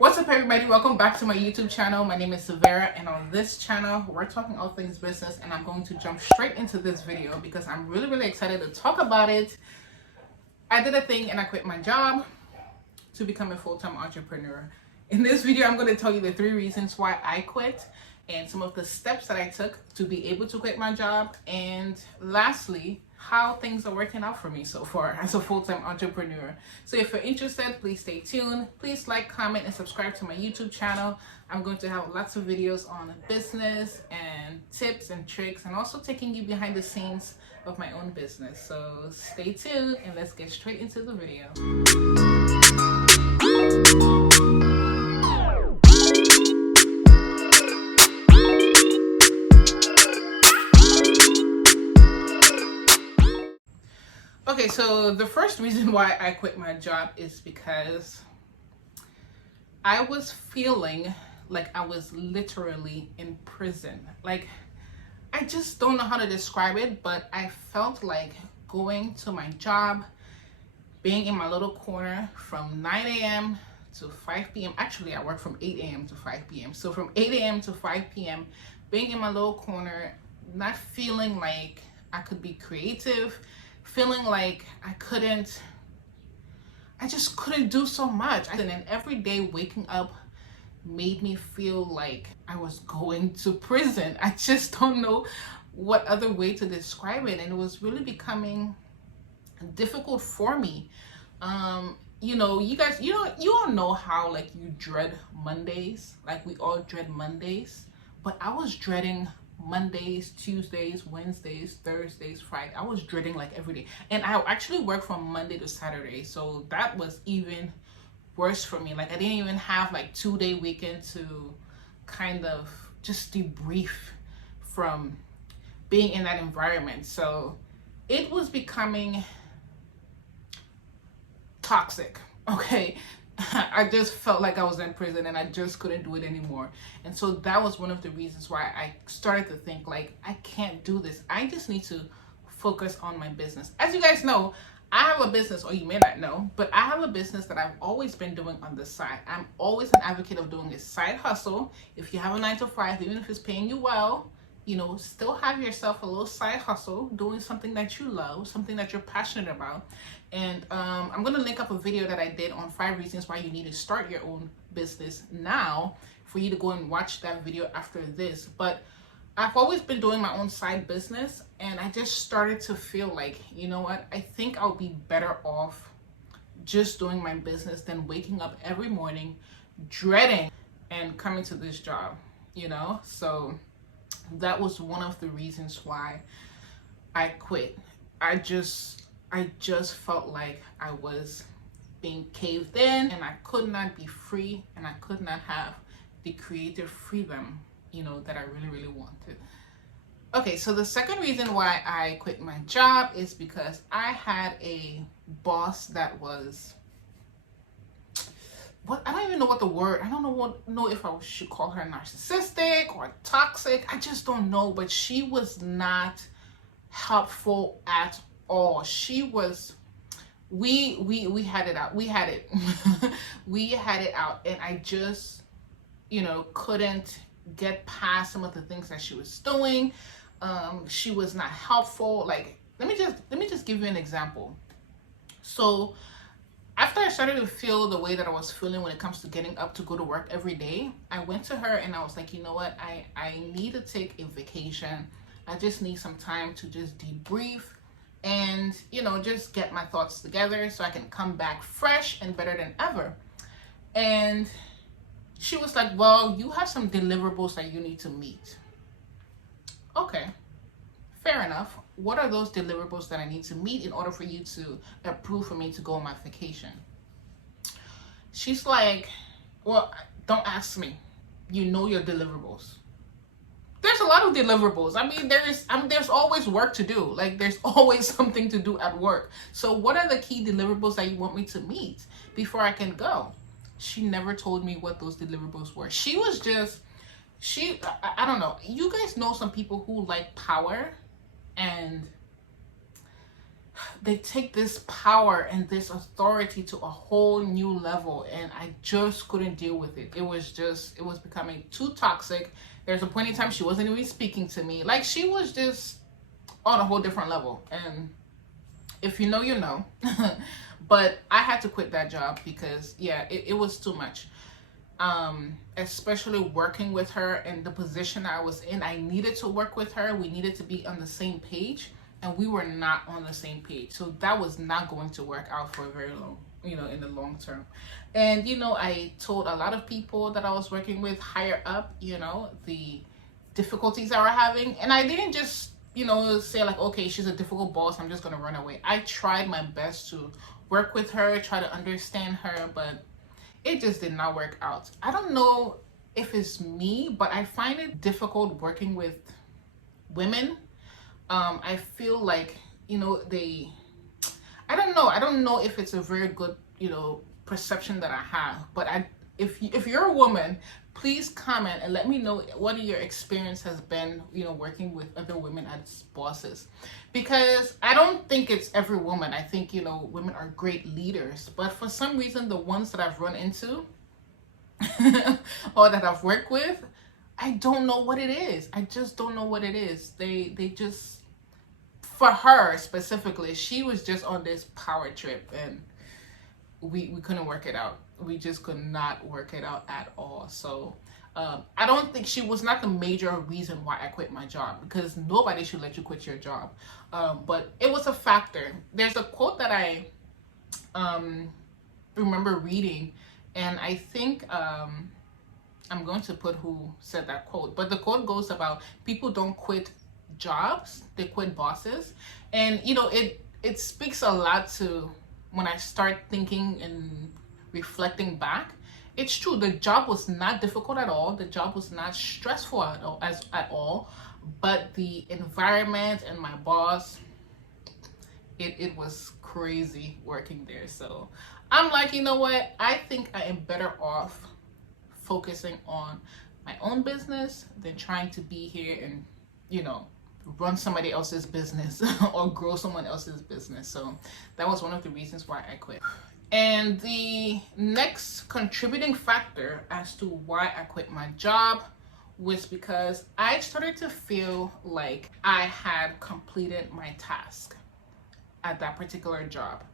What's up, everybody? Welcome back to my YouTube channel. My name is Savera, and on this channel we're talking all things business, and I'm going to jump straight into this video because I'm really excited to talk about it. I did a thing and I quit my job to become a full-time entrepreneur. In this video I'm going to tell you the 3 reasons why I quit and some of the steps that I took to be able to quit my job, and lastly, how things are working out for me so far as a full-time entrepreneur. So if you're interested, please stay tuned. Please like, comment, and subscribe to my YouTube channel. I'm going to have lots of videos on business and tips and tricks, and also taking you behind the scenes of my own business. So stay tuned and let's get straight into the video. Okay, so the first reason why I quit my job is because I was feeling like I was literally in prison. Like, I just don't know how to describe it, but I felt like going to my job, being in my little corner from 9 a.m. to 5 p.m. Actually, I work from 8 a.m. to 5 p.m. So from 8 a.m. to 5 p.m., being in my little corner, not feeling like I could be creative, feeling like I just couldn't do so much. And then every day waking up made me feel like I was going to prison. I just don't know what other way to describe it. And it was really becoming difficult for me. You know, you guys, you all know how like you dread Mondays. Like we all dread Mondays. But I was dreading Mondays, Tuesdays, Wednesdays, Thursdays, Friday. I was dreading like every day. And I actually work from Monday to Saturday. So that was even worse for me. Like I didn't even have like 2-day weekend to kind of just debrief from being in that environment. So it was becoming toxic. Okay. I just felt like I was in prison and I just couldn't do it anymore. And so that was one of the reasons why I started to think like, I can't do this. I just need to focus on my business. As you guys know, I have a business, or you may not know, but I have a business that I've always been doing on the side. I'm always an advocate of doing a side hustle. If you have a 9-to-5, even if it's paying you well, you know, still have yourself a little side hustle, doing something that you love, something that you're passionate about. And I'm going to link up a video that I did on 5 reasons why you need to start your own business now, for you to go and watch that video after this. But I've always been doing my own side business, and I just started to feel like, you know what, I think I'll be better off just doing my business than waking up every morning dreading and coming to this job, you know. So that was one of the reasons why I quit. I just felt like I was being caved in, and I could not be free, and I could not have the creative freedom, you know, that I really wanted. Okay, so the second reason why I quit my job is because I had a boss that was, I don't even know what the word, I don't know if I should call her narcissistic or toxic. I just don't know, but she was not helpful at all. She was, we had it out. We had it. We had it out, and I just, you know, couldn't get past some of the things that she was doing. She was not helpful. Like, let me just give you an example. So after I started to feel the way that I was feeling when it comes to getting up to go to work every day, I went to her and I was like, you know what, I need to take a vacation. I just need some time to just debrief and, you know, just get my thoughts together so I can come back fresh and better than ever. And she was like, well, you have some deliverables that you need to meet. Okay, fair enough. What are those deliverables that I need to meet in order for you to approve for me to go on my vacation? She's like, well, don't ask me. You know your deliverables. There's a lot of deliverables. I mean, there's always work to do. Like, there's always something to do at work. So what are the key deliverables that you want me to meet before I can go? She never told me what those deliverables were. She was just, I don't know. You guys know some people who like power, and they take this power and this authority to a whole new level, and I just couldn't deal with it. It was becoming too toxic. There's a point in time she wasn't even speaking to me. Like, she was just on a whole different level. And if you know, you know. But I had to quit that job because, yeah, it was too much. Especially working with her and the position I was in. I needed to work with her. We needed to be on the same page, and we were not on the same page. So that was not going to work out for a very long, in the long term. And, I told a lot of people that I was working with higher up, the difficulties I were having. And I didn't just, say like, okay, she's a difficult boss, I'm just going to run away. I tried my best to work with her, try to understand her, but it just did not work out. I don't know if it's me, but I find it difficult working with women. I feel like, I don't know if it's a very good, perception that I have, but if you're a woman, please comment and let me know what your experience has been, working with other women as bosses. Because I don't think it's every woman. I think, women are great leaders, but for some reason, the ones that I've run into or that I've worked with, I don't know what it is. I just don't know what it is. They just, for her specifically, she was just on this power trip, and we couldn't work it out. We just could not work it out at all. So I don't think she was not the major reason why I quit my job, because nobody should let you quit your job. But it was a factor. There's a quote that I remember reading, and I think I'm going to put who said that quote, but the quote goes about people don't quit jobs, they quit bosses. And it speaks a lot to when I start thinking and reflecting back. It's true, the job was not difficult at all, the job was not stressful at all, but the environment and my boss, it was crazy working there. So I'm like, you know what, I think I am better off focusing on my own business than trying to be here and run somebody else's business or grow someone else's business. So that was one of the reasons why I quit. And the next contributing factor as to why I quit my job was because I started to feel like I had completed my task at that particular job.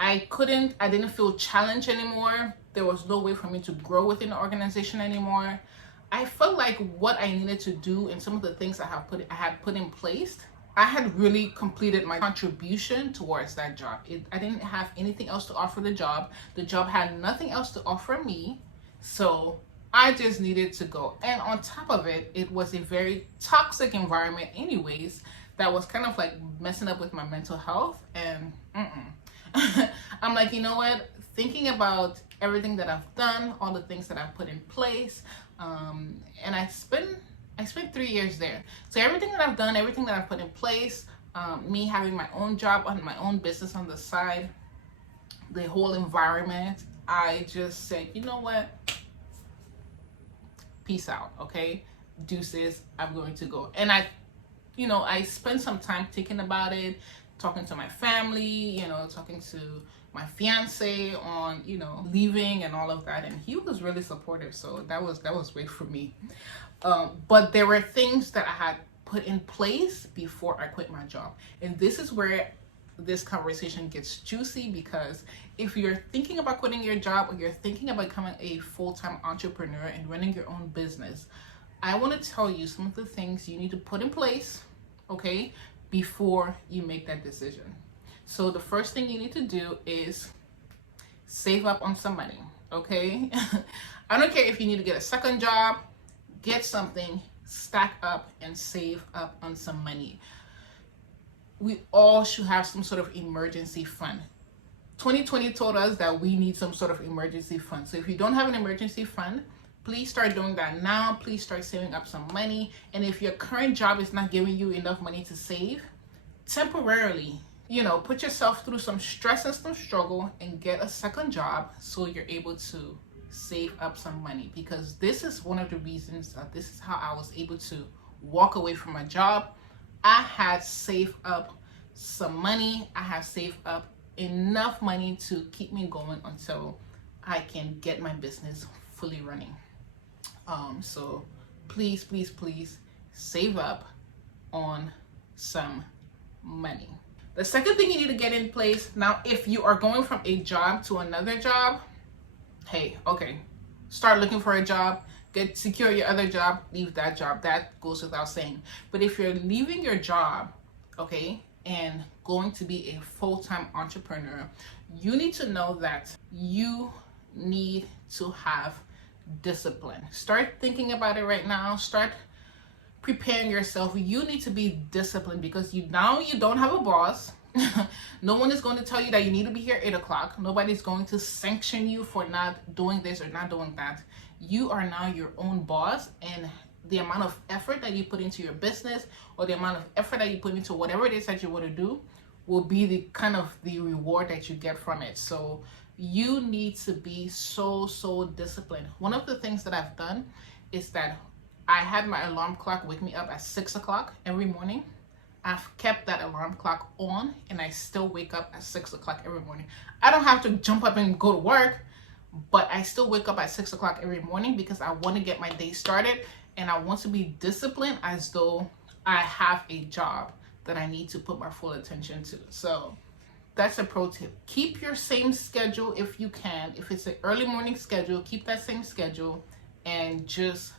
I didn't feel challenged anymore. There was no way for me to grow within the organization anymore. I felt like what I needed to do and some of the things I had put in place, I had really completed my contribution towards that job. I didn't have anything else to offer the job. The job had nothing else to offer me. So I just needed to go. And on top of it, it was a very toxic environment anyways, that was kind of like messing up with my mental health. And I'm like, you know what? Thinking about everything that I've done, all the things that I've put in place, and I spent 3 years there. So everything that I've done, everything that I've put in place, me having my own job on my own business on the side, the whole environment, I just said, you know what? Peace out, okay? Deuces, I'm going to go. And I spent some time thinking about it, talking to my family, talking to my fiance on, leaving and all of that. And he was really supportive. So that was great for me. But there were things that I had put in place before I quit my job. And this is where this conversation gets juicy, because if you're thinking about quitting your job or you're thinking about becoming a full-time entrepreneur and running your own business, I want to tell you some of the things you need to put in place, okay, before you make that decision. So the first thing you need to do is save up on some money, okay? I don't care if you need to get a second job, get something, stack up and save up on some money. We all should have some sort of emergency fund. 2020 told us that we need some sort of emergency fund. So if you don't have an emergency fund, please start doing that now. Please start saving up some money. And if your current job is not giving you enough money to save, temporarily, put yourself through some stress and some struggle and get a second job so you're able to save up some money. Because this is one of the reasons this is how I was able to walk away from my job. I had saved up some money. I have saved up enough money to keep me going until I can get my business fully running. So please, please, please save up on some money. The second thing you need to get in place now, if you are going from a job to another job, hey, okay, start looking for a job, secure your other job, leave that job. That goes without saying. But if you're leaving your job, okay, and going to be a full-time entrepreneur, you need to know that you need to have discipline. Start thinking about it right now. Start preparing yourself. You need to be disciplined because now you don't have a boss. No one is going to tell you that you need to be here 8 o'clock. Nobody's going to sanction you for not doing this or not doing that. You are now your own boss, and the amount of effort that you put into your business or the amount of effort that you put into whatever it is that you want to do will be the kind of the reward that you get from it. So you need to be so disciplined. One of the things that I've done is that I had my alarm clock wake me up at 6 o'clock every morning. I've kept that alarm clock on, and I still wake up at 6 o'clock every morning. I don't have to jump up and go to work, but I still wake up at 6 o'clock every morning because I want to get my day started, and I want to be disciplined as though I have a job that I need to put my full attention to. So that's a pro tip. Keep your same schedule if you can. If it's an early morning schedule, keep that same schedule, and just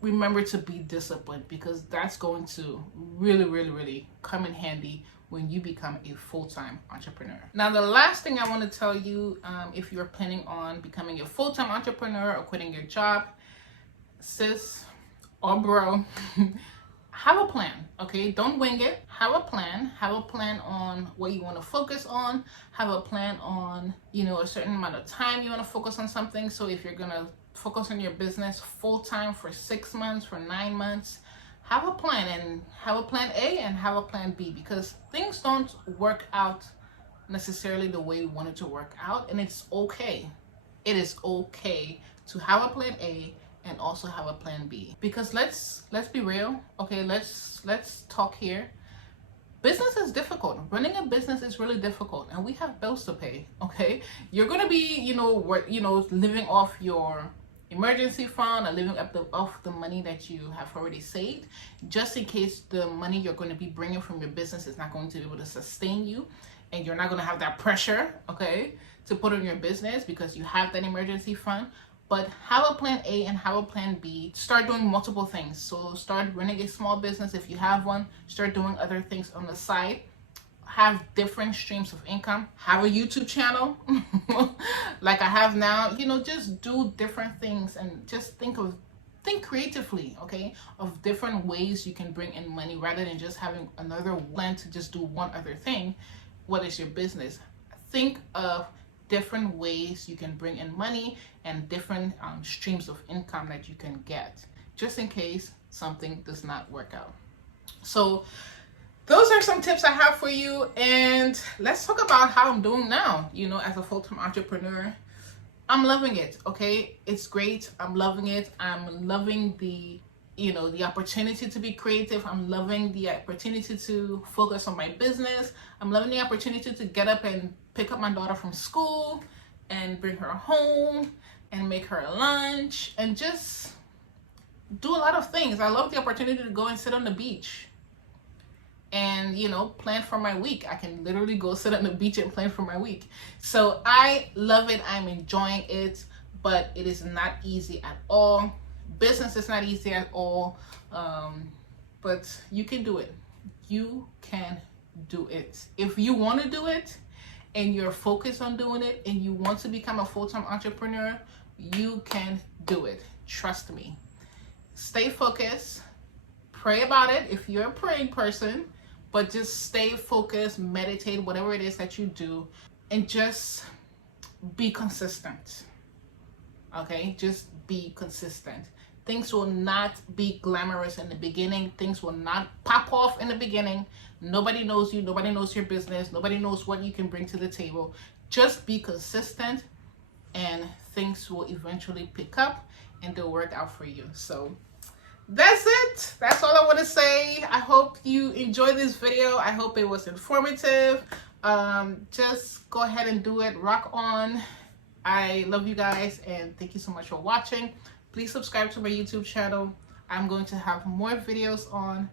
remember to be disciplined, because that's going to really come in handy when you become a full-time entrepreneur. Now, the last thing I want to tell you, if you're planning on becoming a full-time entrepreneur or quitting your job, sis or bro, have a plan, okay? Don't wing it. Have a plan. Have a plan on what you want to focus on. Have a plan on, a certain amount of time you want to focus on something. So if you're going to focus on your business full-time for 6 months, for 9 months, have a plan, and have a plan A and have a plan B, because things don't work out necessarily the way we want it to work out, and it's okay. It is okay to have a plan A and also have a plan B, because let's be real, okay? Let's talk here. Business is difficult. Running a business is really difficult, and we have bills to pay, okay? You're gonna be, living off your emergency fund or living off the money that you have already saved, just in case the money you're going to be bringing from your business is not going to be able to sustain you, and you're not going to have that pressure, okay, to put on your business because you have that emergency fund. But have a plan A and have a plan B. Start doing multiple things. So start running a small business if you have one. Start doing other things on the side. Have different streams of income. Have a YouTube channel like I have now. Just do different things, and just think creatively, okay, of different ways you can bring in money, rather than just having another plan to just do one other thing. What is your business? Think of different ways you can bring in money and different streams of income that you can get, just in case something does not work out. So those are some tips I have for you, and let's talk about how I'm doing now, as a full-time entrepreneur. I'm loving it, okay? It's great. I'm loving it. I'm loving the opportunity to be creative. I'm loving the opportunity to focus on my business. I'm loving the opportunity to get up and pick up my daughter from school and bring her home and make her lunch and just do a lot of things. I love the opportunity to go and sit on the beach and plan for my week. I can literally go sit on the beach and plan for my week. So I love it. I'm enjoying it, but it is not easy at all. Business is not easy at all, but you can do it. You can do it. If you want to do it and you're focused on doing it and you want to become a full-time entrepreneur, you can do it. Trust me. Stay focused. Pray about it if you're a praying person, but just stay focused, meditate, whatever it is that you do, and just be consistent. Okay? Just be consistent. Things will not be glamorous in the beginning. Things will not pop off in the beginning. Nobody knows you. Nobody knows your business. Nobody knows what you can bring to the table. Just be consistent, and things will eventually pick up and they'll work out for you. So that's it. That's all I want to say. I hope you enjoyed this video. I hope it was informative. Just go ahead and do it. Rock on. I love you guys and thank you so much for watching. Please subscribe to my YouTube channel. I'm going to have more videos on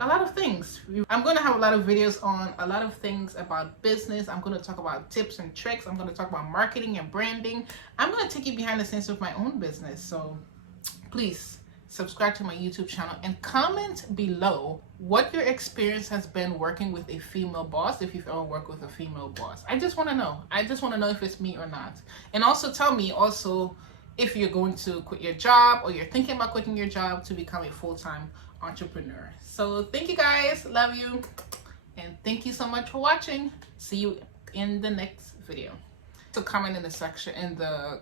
a lot of things. I'm going to have a lot of videos on a lot of things about business. I'm going to talk about tips and tricks. I'm going to talk about marketing and branding. I'm going to take you behind the scenes of my own business. So please subscribe to my YouTube channel and comment below what your experience has been working with a female boss, if you've ever worked with a female boss. I just want to know. I just want to know if it's me or not. And also tell me also if you're going to quit your job or you're thinking about quitting your job to become a full-time entrepreneur. So thank you guys. Love you. And thank you so much for watching. See you in the next video. So comment in the section, in the